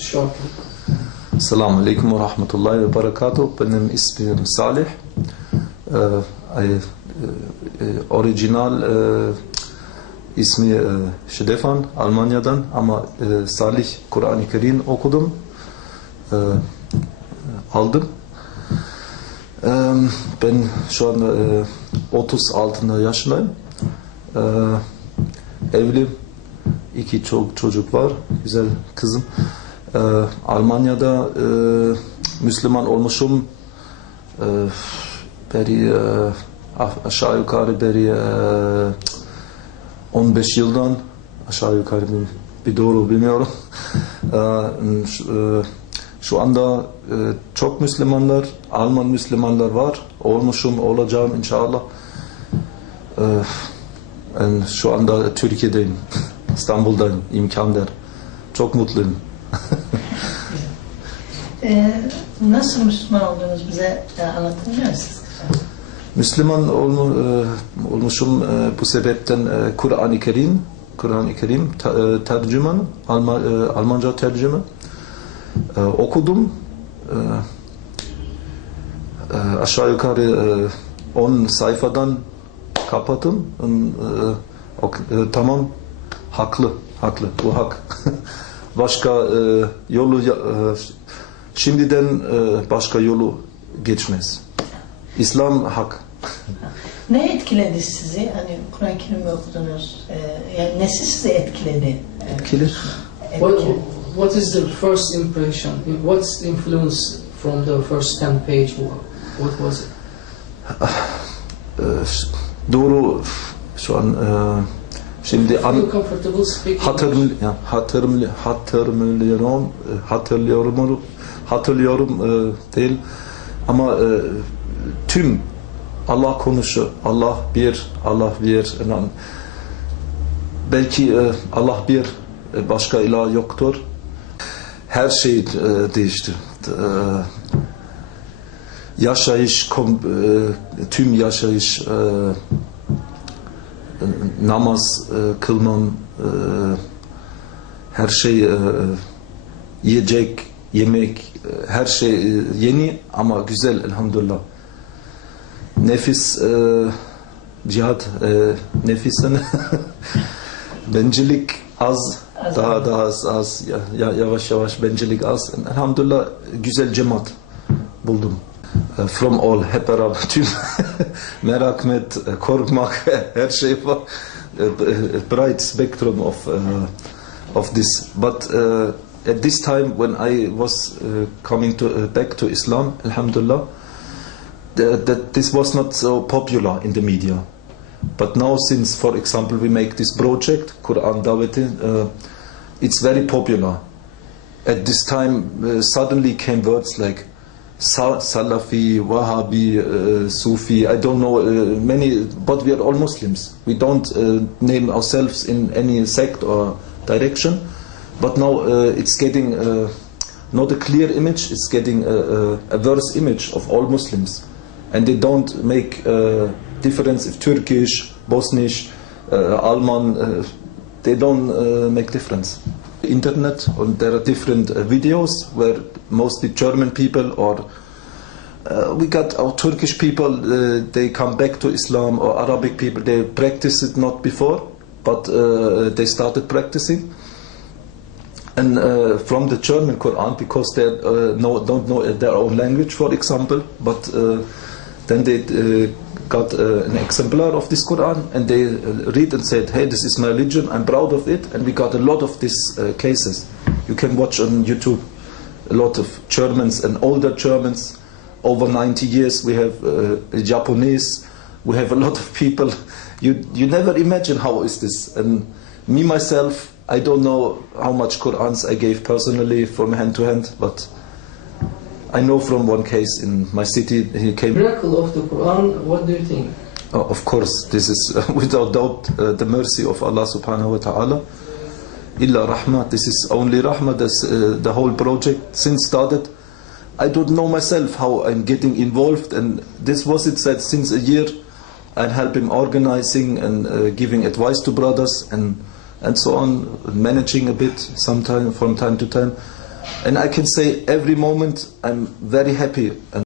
shortly. Assalamu alaikum wa rahmatullahi wa barakatuh. Benim ismim Salih. Orijinal ismi Şedefan, Almanya'dan, ama Salih Kur'an-ı Kerim okudum. Aldım. Ben şu anda 36 yaşındayım. Evliyim. 2 çocuk var. Güzel kızım. Almanya'da Müslüman olmuşum. Aşağı yukarı 15 yıldan aşağı yukarı bir doğru bilmiyorum. Şu anda çok Müslümanlar, Alman Müslümanlar var. Olmuşum, olacağım inşallah. Şu anda Türkiye'deyim, İstanbul'dayım, imkanlar. Çok mutluyum. Nasıl Müslüman olduğunuz bize anlatabilir misiniz? Müslüman olmuşum bu sebepten Kur'an-ı Kerim tercüman, Almanca tercüme okudum. Aşağı yukarı 10 sayfadan kapattım. Tamam, haklı, bu hak. Başka yolu şimdiden başka yolu geçmez. İslam hak. Ne etkiledi sizi? Hani Kur'an-ı Kerim'i okudunuz. Yani nesi sizi etkiledi? Etkili. What is the first impression? What's the influence from the first 10 page? What was it? Doğru, şu an şimdi hatırlıyorum değil, ama tüm Allah konuşuyor. Allah bir. Belki Allah bir, başka ilah yoktur. Her şey değişti. Yaşayış, tüm yaşayış, namaz kılmam, her şey, yiyecek, yemek, her şey yeni ama güzel elhamdülillah. Nefis, cihat, nefisten bencillik az, daha az, yavaş bencillik az. Elhamdülillah güzel cemaat buldum. From all, hep beraber, tüm merak et, korkmak, her şey var. Bright spectrum of this. But at this time when I was coming back to Islam, alhamdulillah, that this was not so popular in the media. But now, since, for example, we make this project, Quran Davati, it's very popular. At this time, suddenly came words like Salafi, Wahhabi, Sufi, I don't know, many, but we are all Muslims. We don't name ourselves in any sect or direction. But now it's getting not a clear image, it's getting a worse image of all Muslims. And they don't make difference if Turkish, Bosnish, Alman, they don't make difference. Internet, and there are different videos where mostly German people, or we got our Turkish people, they come back to Islam, or Arabic people, they practice it not before, but they started practicing. And from the German Quran, because they don't know their own language, for example, but then they got an exemplar of this Quran, and they read and said, hey, this is my religion, I'm proud of it, and we got a lot of these cases. You can watch on YouTube a lot of Germans and older Germans, over 90 years. We have Japanese, we have a lot of people. You never imagine how is this. And me myself, I don't know how much Qurans I gave personally from hand to hand, but I know from one case in my city, he came. Miracle of the Quran, what do you think? Of course, this is without doubt the mercy of Allah subhanahu wa ta'ala. Illa rahmah, this is only rahmah. The whole project since started. I don't know myself how I'm getting involved, and this was it said since a year. I'm helping organizing and giving advice to brothers and so on, managing a bit sometime from time to time. And I can say every moment I'm very happy and